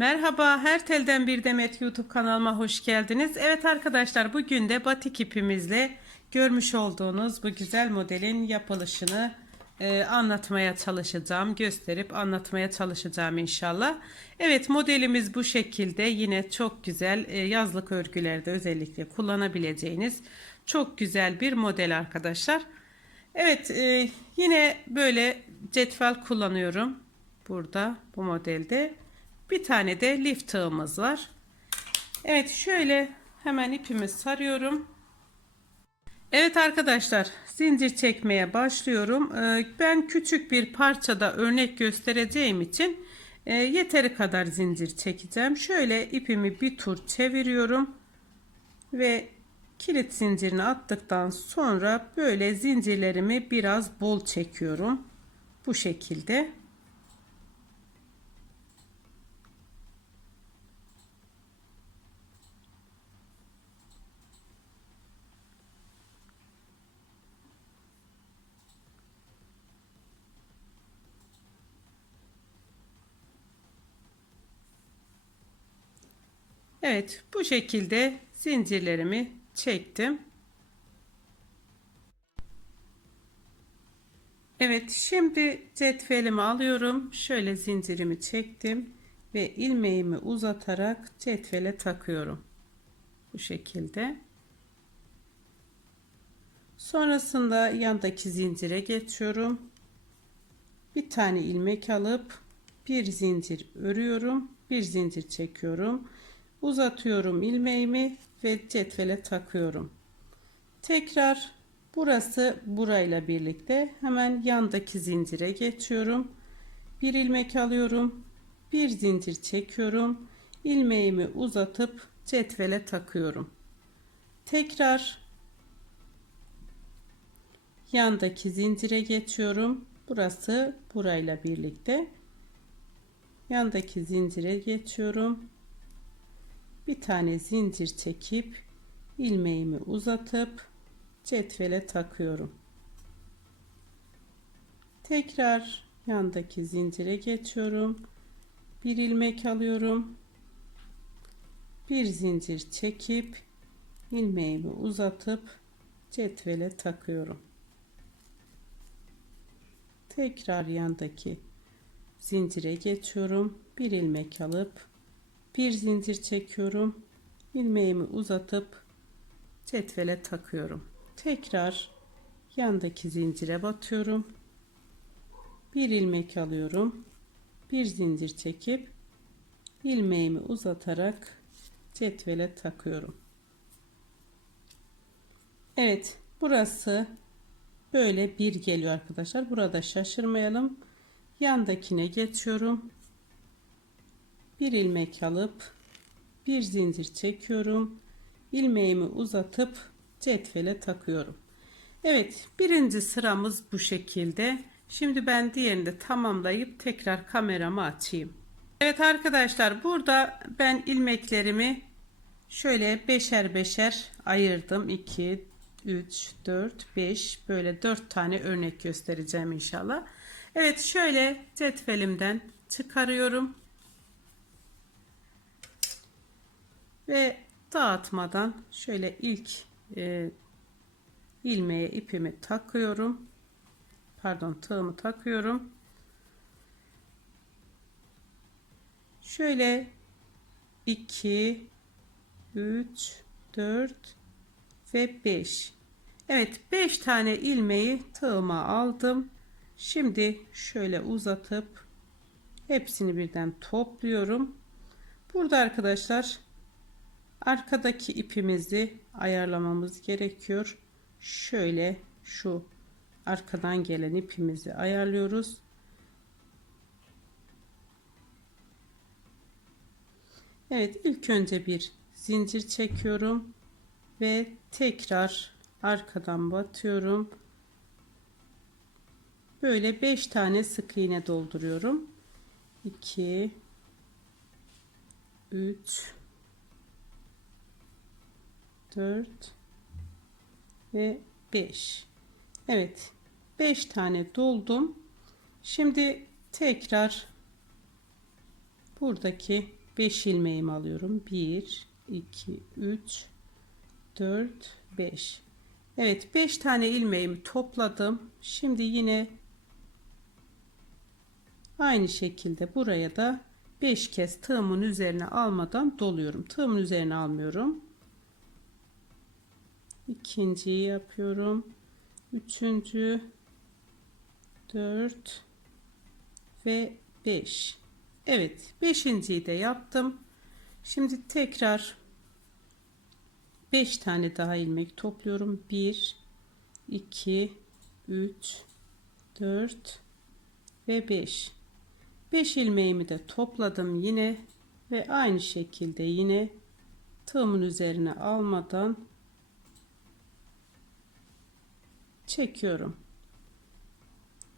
Merhaba, her telden bir demet YouTube kanalıma hoş geldiniz. Evet arkadaşlar, bugün de batik ipimizle görmüş olduğunuz bu güzel modelin yapılışını e, anlatmaya çalışacağım, gösterip anlatmaya çalışacağım inşallah. Evet, modelimiz bu şekilde. Yine çok güzel e, yazlık örgülerde özellikle kullanabileceğiniz çok güzel bir model arkadaşlar. Evet, e, yine böyle cetvel kullanıyorum burada bu modelde. Bir tane de lif tığımız var. Evet şöyle hemen ipimi sarıyorum. Evet arkadaşlar zincir çekmeye başlıyorum. Ee, Ben küçük bir parçada örnek göstereceğim için e, yeteri kadar zincir çekeceğim. Şöyle ipimi bir tur çeviriyorum ve kilit zincirini attıktan sonra böyle zincirlerimi biraz bol çekiyorum. Bu şekilde. Evet bu şekilde zincirlerimi çektim. Evet şimdi cetvelimi alıyorum. Şöyle zincirimi çektim ve ilmeğimi uzatarak cetvele takıyorum. Bu şekilde. Sonrasında yandaki zincire geçiyorum. Bir tane ilmek alıp bir zincir örüyorum. Bir zincir çekiyorum uzatıyorum ilmeğimi ve cetvele takıyorum. Tekrar burası burayla birlikte hemen yandaki zincire geçiyorum. Bir ilmek alıyorum. Bir zincir çekiyorum. ilmeğimi uzatıp cetvele takıyorum. Tekrar yandaki zincire geçiyorum. Burası burayla birlikte. Yandaki zincire geçiyorum bir tane zincir çekip ilmeğimi uzatıp cetvele takıyorum. Tekrar yandaki zincire geçiyorum. Bir ilmek alıyorum. Bir zincir çekip ilmeğimi uzatıp cetvele takıyorum. Tekrar yandaki zincire geçiyorum. Bir ilmek alıp bir zincir çekiyorum. İlmeğimi uzatıp cetvele takıyorum. Tekrar yandaki zincire batıyorum. Bir ilmek alıyorum. Bir zincir çekip ilmeğimi uzatarak cetvele takıyorum. Evet burası böyle bir geliyor arkadaşlar. Burada şaşırmayalım. Yandakine geçiyorum bir ilmek alıp bir zincir çekiyorum. İlmeğimi uzatıp cetvele takıyorum. Evet birinci sıramız bu şekilde. Şimdi ben diğerini de tamamlayıp tekrar kameramı açayım. Evet arkadaşlar burada ben ilmeklerimi şöyle beşer beşer ayırdım. 2 3 4 5 böyle 4 tane örnek göstereceğim inşallah. Evet şöyle cetvelimden çıkarıyorum ve dağıtmadan şöyle ilk e, ilmeğe ipimi takıyorum. Pardon tığımı takıyorum. Şöyle 2 3 4 ve 5 Evet 5 tane ilmeği tığıma aldım. Şimdi şöyle uzatıp hepsini birden topluyorum. Burada arkadaşlar arkadaki ipimizi ayarlamamız gerekiyor. Şöyle şu arkadan gelen ipimizi ayarlıyoruz. Evet ilk önce bir zincir çekiyorum ve tekrar arkadan batıyorum. Böyle 5 tane sık iğne dolduruyorum. 2 3 4 ve 5 Evet 5 tane doldum şimdi tekrar buradaki 5 ilmeğimi alıyorum. 1 2 3 4 5 Evet 5 tane ilmeğimi topladım. Şimdi yine aynı şekilde buraya da 5 kez tığımın üzerine almadan doluyorum. Tığımın üzerine almıyorum. İkinciyi yapıyorum. Üçüncü, dört ve beş. Evet, beşinciyi de yaptım. Şimdi tekrar 5 tane daha ilmek topluyorum. 1 2 3 4 ve 5. 5 ilmeğimi de topladım yine ve aynı şekilde yine tığımın üzerine almadan çekiyorum.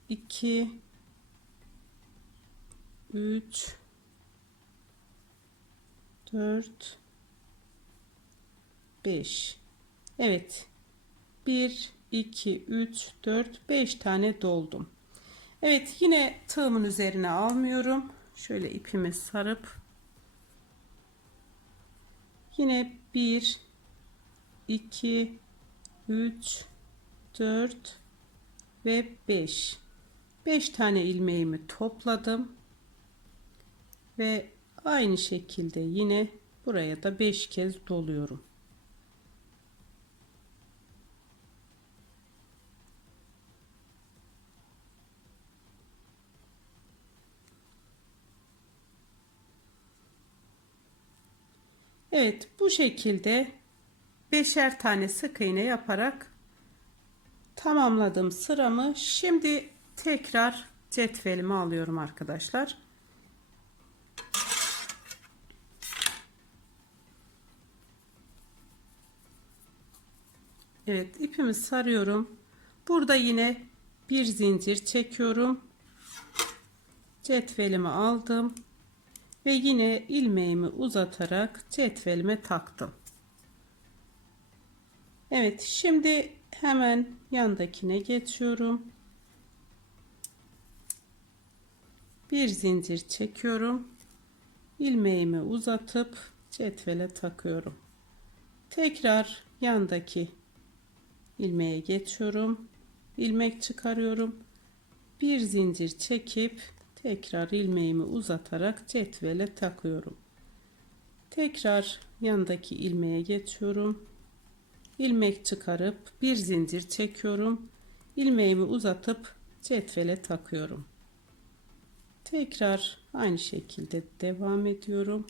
2 3 4 5 Evet. 1 2 3 4 5 tane doldum. Evet yine tığımın üzerine almıyorum. Şöyle ipimi sarıp. Yine 1 2 3 4 ve 5 5 tane ilmeğimi topladım. Ve aynı şekilde yine buraya da 5 kez doluyorum. Evet bu şekilde beşer tane sık iğne yaparak tamamladım sıramı. Şimdi tekrar cetvelimi alıyorum arkadaşlar. Evet ipimi sarıyorum. Burada yine bir zincir çekiyorum. Cetvelimi aldım ve yine ilmeğimi uzatarak cetvelime taktım. Evet şimdi hemen yandakine geçiyorum. Bir zincir çekiyorum. ilmeğimi uzatıp cetvele takıyorum. Tekrar yandaki ilmeğe geçiyorum. ilmek çıkarıyorum. Bir zincir çekip tekrar ilmeğimi uzatarak cetvele takıyorum. Tekrar yandaki ilmeğe geçiyorum. İlmek çıkarıp bir zincir çekiyorum. ilmeğimi uzatıp cetvele takıyorum. Tekrar aynı şekilde devam ediyorum.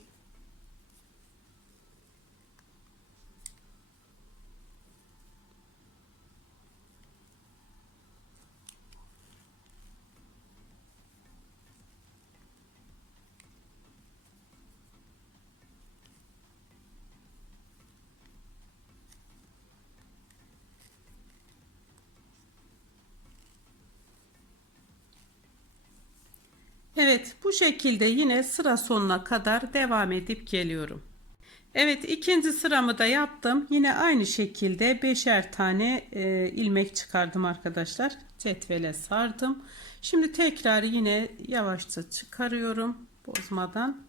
Evet bu şekilde yine sıra sonuna kadar devam edip geliyorum. Evet ikinci sıramı da yaptım. Yine aynı şekilde beşer tane e, ilmek çıkardım arkadaşlar. Cetvele sardım. Şimdi tekrar yine yavaşça çıkarıyorum bozmadan.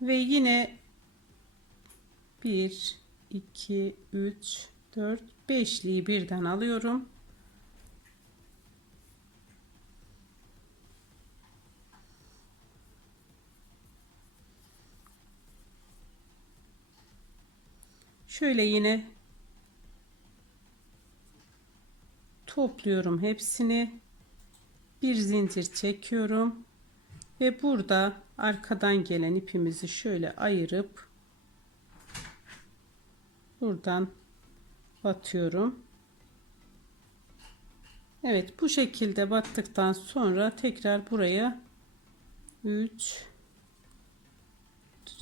Ve yine 1 2 3 4 5'liyi birden alıyorum. Şöyle yine topluyorum hepsini. Bir zincir çekiyorum ve burada arkadan gelen ipimizi şöyle ayırıp buradan batıyorum. Evet bu şekilde battıktan sonra tekrar buraya 3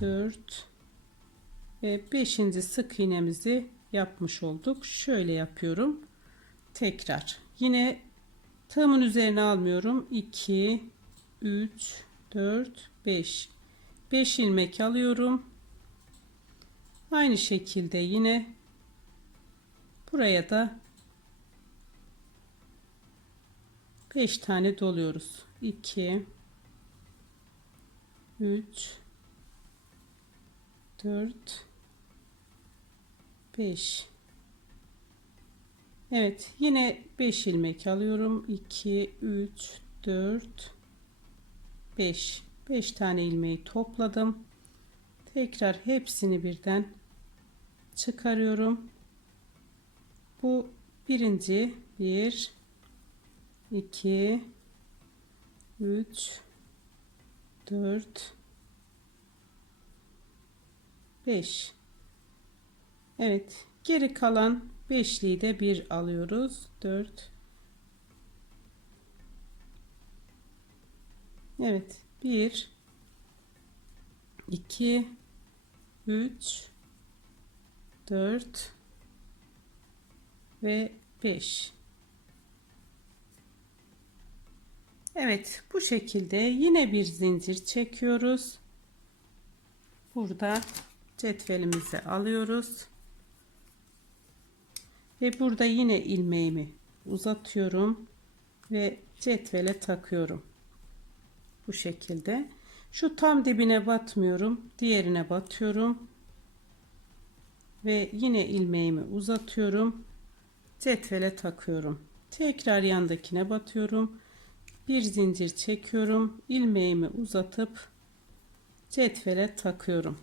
4 ve 5. sık iğnemizi yapmış olduk. Şöyle yapıyorum. Tekrar. Yine tığımın üzerine almıyorum. 2 3 4 5 5 ilmek alıyorum. Aynı şekilde yine buraya da 5 tane doluyoruz. 2 3 3 4 5 Evet yine 5 ilmek alıyorum. 2 3 4 5 5 tane ilmeği topladım. Tekrar hepsini birden çıkarıyorum. Bu birinci 1 2 3 4 5 Evet geri kalan beşliği de bir alıyoruz. 4 Evet 1 2 3 4 ve 5 Evet bu şekilde yine bir zincir çekiyoruz. Burada cetvelimizi alıyoruz ve burada yine ilmeğimi uzatıyorum ve cetvele takıyorum. Bu şekilde. Şu tam dibine batmıyorum diğerine batıyorum. Ve yine ilmeğimi uzatıyorum cetvele takıyorum. Tekrar yandakine batıyorum bir zincir çekiyorum ilmeğimi uzatıp cetvele takıyorum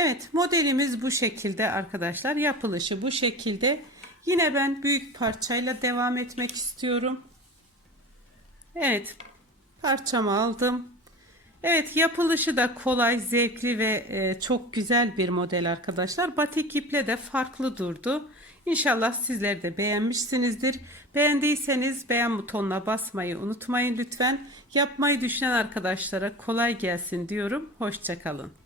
Evet modelimiz bu şekilde arkadaşlar. Yapılışı bu şekilde. Yine ben büyük parçayla devam etmek istiyorum. Evet parçamı aldım. Evet yapılışı da kolay zevkli ve e, çok güzel bir model arkadaşlar. Batik iple de farklı durdu. İnşallah sizler de beğenmişsinizdir. Beğendiyseniz beğen butonuna basmayı unutmayın lütfen. Yapmayı düşünen arkadaşlara kolay gelsin diyorum. Hoşçakalın